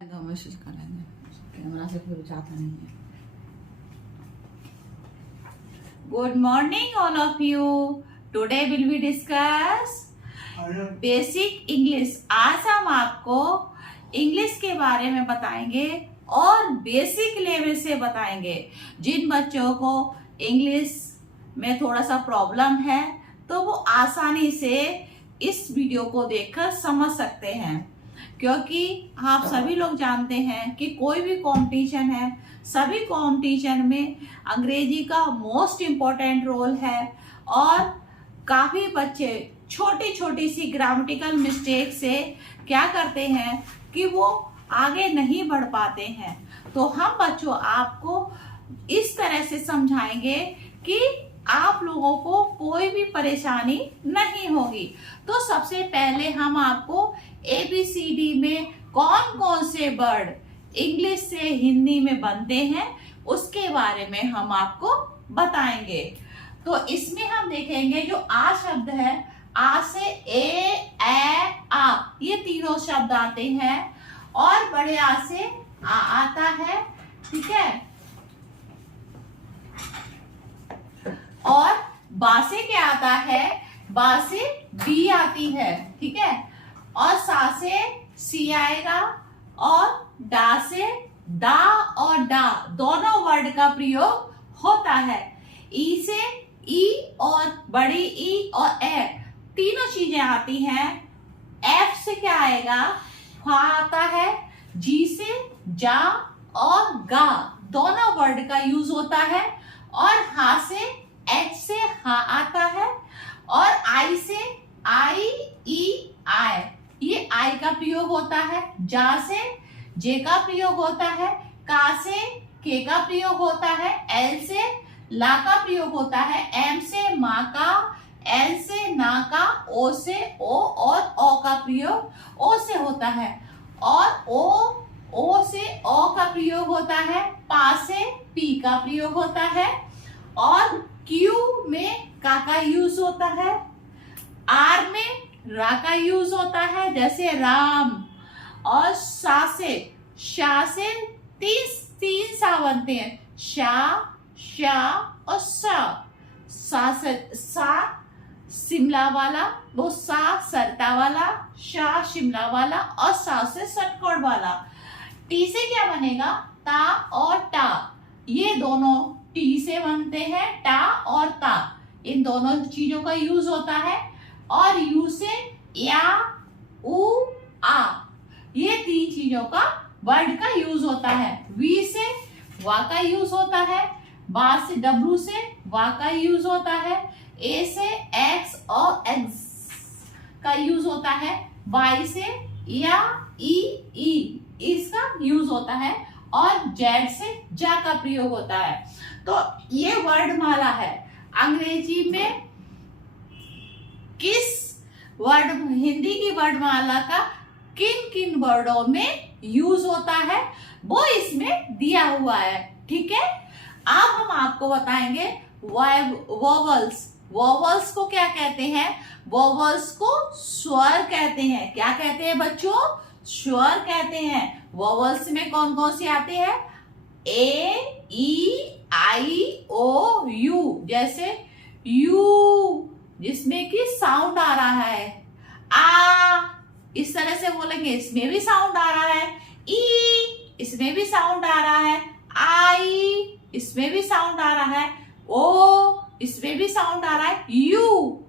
Message करेंगे, camera से कोई जाता नहीं है। Good morning all of you. Today will be discuss basic English. आज हम आपको इंग्लिश के बारे में बताएंगे और बेसिक लेवल से बताएंगे। जिन बच्चों को इंग्लिश में थोड़ा सा प्रॉब्लम है तो वो आसानी से इस वीडियो को देखकर समझ सकते हैं, क्योंकि आप सभी लोग जानते हैं कि कोई भी कंपटीशन है, सभी कंपटीशन में अंग्रेजी का मोस्ट इम्पोर्टेंट रोल है और काफ़ी बच्चे छोटी छोटी सी ग्रामेटिकल मिस्टेक से क्या करते हैं कि वो आगे नहीं बढ़ पाते हैं। तो हम बच्चों आपको इस तरह से समझाएंगे कि आप लोगों को कोई भी परेशानी नहीं होगी। तो सबसे पहले हम आपको ABCD में कौन कौन से वर्ड इंग्लिश से हिंदी में बनते हैं उसके बारे में हम आपको बताएंगे। तो इसमें हम देखेंगे जो आ शब्द है, आ से आ, ये तीनों शब्द आते हैं और बड़े आ से आ आता है, ठीक है। और बा से क्या आता है, बा से बी आती है, ठीक है। और सा से सी आएगा और डा से दा और डा दोनों वर्ड का प्रयोग होता है। ई से ई और बड़ी ई और ए तीनों चीजें आती हैं। एफ से क्या आएगा, फा आता है। जी से जा और गा दोनों वर्ड का यूज होता है। और हा से एच से हा आता है। और आई से आई ई आय, ये आई का प्रयोग होता है। जा से जे का प्रयोग होता है। का से के का प्रयोग होता है। एल से ला का प्रयोग होता है। एम से माँ का, एल से ना का, ओ से ओ और ओ का प्रयोग ओ से होता है। और ओ से ओ का प्रयोग होता है। पा से पी का प्रयोग होता है। और क्यू में का यूज होता है। आर में रा का यूज होता है, जैसे राम। और सा से शा से तीन सा बनते हैं, शा, शा और सा। सा शिमला वाला, वो सा सरता वाला, शा शिमला वाला और सा से षटकोण वाला। टी से क्या बनेगा, ता और टा, ये दोनों टी से बनते हैं, टा और ता, इन दोनों चीजों का यूज होता है। और यू से या, उ, आ, ये तीन चीजों का वर्ड का यूज होता है। वी से वा का यूज होता है। बा से डब्लू से वा का यूज होता है। ए से एक्स और एक्स का यूज होता है। वाई से या, ई, इसका यूज होता है। और जेड से जा का प्रयोग होता है। तो ये वर्णमाला है। अंग्रेजी में किस वर्ड, हिंदी की वर्णमाला का किन किन वर्डों में यूज होता है वो इसमें दिया हुआ है, ठीक है। अब हम आपको बताएंगे वोवल्स। वोवल्स को क्या कहते हैं, वोवल्स को स्वर कहते हैं। क्या कहते हैं बच्चों, स्वर कहते हैं। वोवल्स में कौन कौन से आते हैं, ए, ई, आई, ओ, यू। जैसे यू जिसमें कि साउंड आ रहा है, आ इस तरह से बोलेंगे, इसमें भी साउंड आ रहा है। ई इसमें भी साउंड आ रहा है। आई इसमें भी साउंड आ रहा है। ओ इसमें भी साउंड आ रहा है। यू,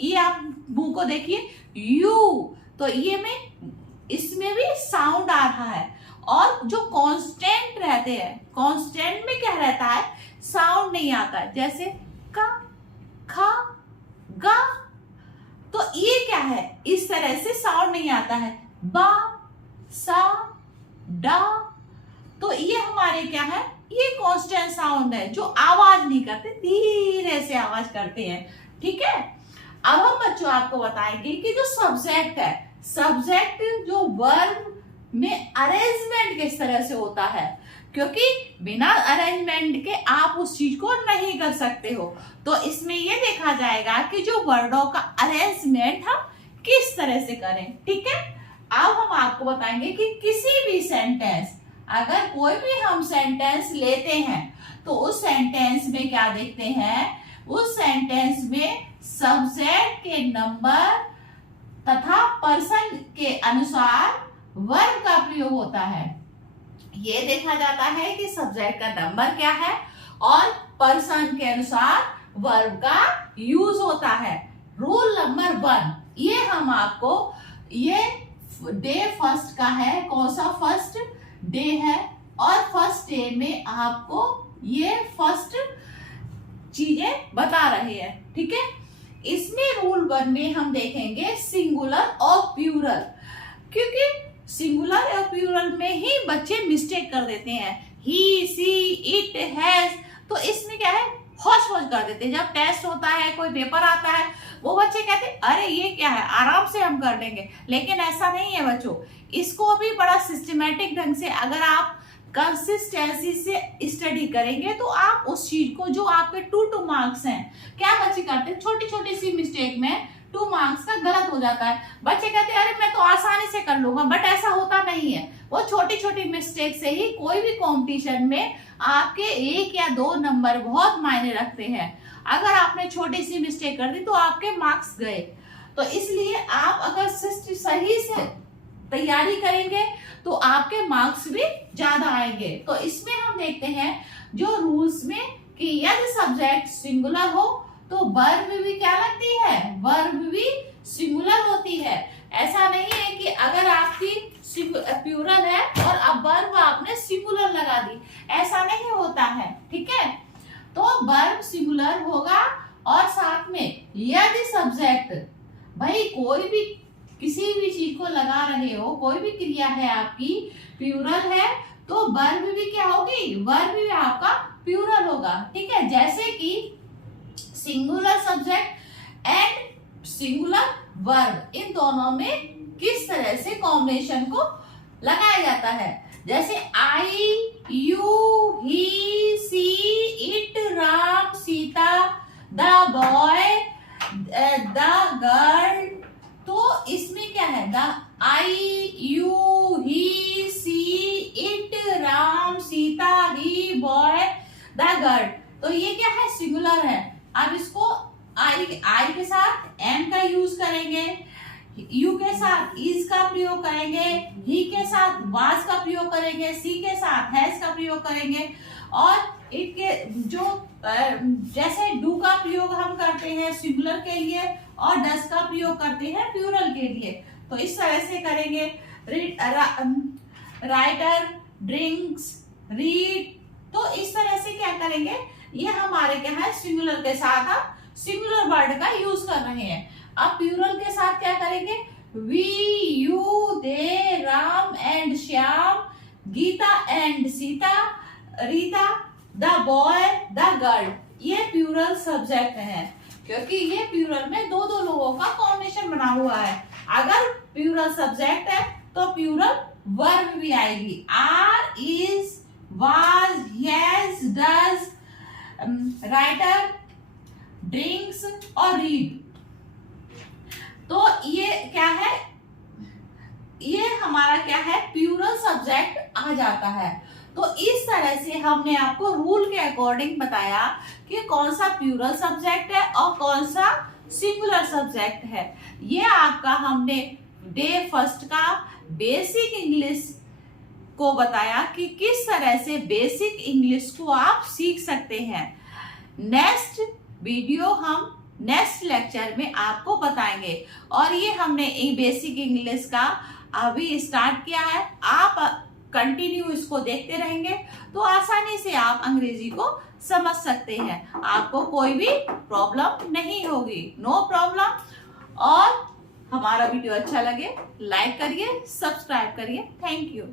ये आप मुंह को देखिए, यू, तो ये में इसमें भी साउंड आ रहा है। और जो कांस्टेंट रहते हैं, कांस्टेंट में क्या रहता है, साउंड नहीं आता, जैसे का, खा, गा, तो ये क्या है, इस तरह से साउंड नहीं आता है। बा, सा, डा, तो ये हमारे क्या है, ये कांस्टेंट साउंड है जो आवाज नहीं करते, धीरे से आवाज करते हैं, ठीक है। अब हम बच्चों आपको बताएंगे कि जो सब्जेक्ट है, सब्जेक्ट जो वर्ब में अरेंजमेंट किस तरह से होता है, क्योंकि बिना अरेंजमेंट के आप उस चीज को नहीं कर सकते हो। तो इसमें यह देखा जाएगा कि जो वर्डों का अरेंजमेंट हम किस तरह से करें, ठीक है। अब हम आपको बताएंगे कि किसी भी सेंटेंस, अगर कोई भी हम सेंटेंस लेते हैं तो उस सेंटेंस में क्या देखते हैं, उस सेंटेंस में सब्जेक्ट के नंबर तथा पर्सन के अनुसार वर्ब का प्रयोग होता है। ये देखा जाता है कि सब्जेक्ट का नंबर क्या है और पर्सन के अनुसार वर्ब का यूज होता है। रूल नंबर 1, ये हम आपको, ये डे फर्स्ट का है, कौन सा फर्स्ट डे है, और फर्स्ट डे में आपको ये फर्स्ट चीजें बता रहे हैं, ठीक है। इसमें रूल 1 में हम देखेंगे सिंगुलर और प्लूरल, क्योंकि सिंगुलर और प्लूरल में ही बच्चे मिस्टेक कर देते हैं। ही, सी, इट, हैज, तो इसमें क्या है, होश होश कर देते हैं। जब टेस्ट होता है, कोई पेपर आता है, वो बच्चे कहते हैं अरे ये क्या है, आराम से हम कर लेंगे, लेकिन ऐसा नहीं है बच्चों। इसको भी बड़ा सिस्टमेटिक ढंग से अगर आप कंसिस्टेंसी से स्टडी करेंगे तो आप उस चीज को, जो आपके 2 मार्क्स हैं, क्या बच्चे करते हैं, छोटी छोटी सी मिस्टेक में 2 मार्क्स का गलत हो जाता है। बच्चे कहते हैं अरे मैं तो आसानी से कर लूंगा, बट ऐसा होता नहीं है। वो छोटी छोटी मिस्टेक से ही कोई भी कंपटीशन में आपके 1 या 2 नंबर बहुत मायने रखते हैं। अगर आपने छोटी सी मिस्टेक कर दी तो आपके मार्क्स गए। तो इसलिए आप अगर सही से तैयारी करेंगे तो आपके मार्क्स भी ज्यादा आएंगे। तो इसमें हम देखते हैं जो रूल्स में कि यदि सब्जेक्ट सिंगुलर हो तो वर्ब भी क्या लगती है, वर्ब भी सिंगुलर होती है। ऐसा नहीं है कि अगर आपकी प्लूरल है और अब वर्ब आपने सिंगुलर लगा दी, ऐसा नहीं होता है, ठीक है। तो वर्ब सिंगुलर होगा और साथ में यदि सब्जेक्ट, भाई कोई भी किसी भी चीज को लगा रहे हो, कोई भी क्रिया है आपकी प्लूरल है, तो वर्ब भी क्या होगी, वर्ब भी आपका प्लूरल होगा, ठीक है। जैसे कि singular subject and singular verb, इन दोनों में किस तरह से कॉम्बिनेशन को लगाया जाता है। जैसे I, you, he, she, it, Ram, Sita, the boy, the girl, तो इसमें क्या है, the I, you, he, she, it, Ram, Sita, he, boy, the girl, तो ये क्या है, सिंगुलर है। अब इसको आई के साथ एम का यूज करेंगे, यू के साथ इज का प्रयोग करेंगे, ही के साथ वाज का प्रयोग करेंगे, सी के साथ हैज का प्रयोग करेंगे, और इट के जो जैसे डू का प्रयोग हम करते हैं सिंगुलर के लिए और डस का प्रयोग करते हैं प्लूरल के लिए, तो इस तरह से करेंगे। राइटर, ड्रिंक्स, रीड, तो इस तरह से क्या करेंगे, ये हमारे क्या है, सिंगुलर के साथ हम सिंगुलर वर्ड का यूज कर रहे हैं। अब प्लूरल के साथ क्या करेंगे, we, you, they, Ram and Shyam, Gita and Sita, Rita, the boy, the girl, ये प्लूरल सब्जेक्ट है, क्योंकि ये प्लूरल में 2 लोगों का कॉम्बिनेशन बना हुआ है। अगर प्लूरल सब्जेक्ट है तो प्लूरल वर्ब भी आएगी, are, is, was, has, does, writer, drinks और रीड, तो ये क्या है, ये हमारा क्या है, प्लूरल सब्जेक्ट आ जाता है। तो इस तरह से हमने आपको रूल के अकॉर्डिंग बताया कि कौन सा प्लूरल सब्जेक्ट है और कौन सा सिंगुलर सब्जेक्ट है। ये आपका हमने डे फर्स्ट का बेसिक इंग्लिश को बताया कि किस तरह से बेसिक इंग्लिश को आप सीख सकते हैं। नेक्स्ट वीडियो हम नेक्स्ट लेक्चर में आपको बताएंगे, और ये हमने बेसिक इंग्लिश का अभी स्टार्ट किया है, आप कंटिन्यू इसको देखते रहेंगे तो आसानी से आप अंग्रेजी को समझ सकते हैं, आपको कोई भी प्रॉब्लम नहीं होगी, नो प्रॉब्लम। और हमारा वीडियो अच्छा लगे लाइक करिए, सब्सक्राइब करिए। Thank you.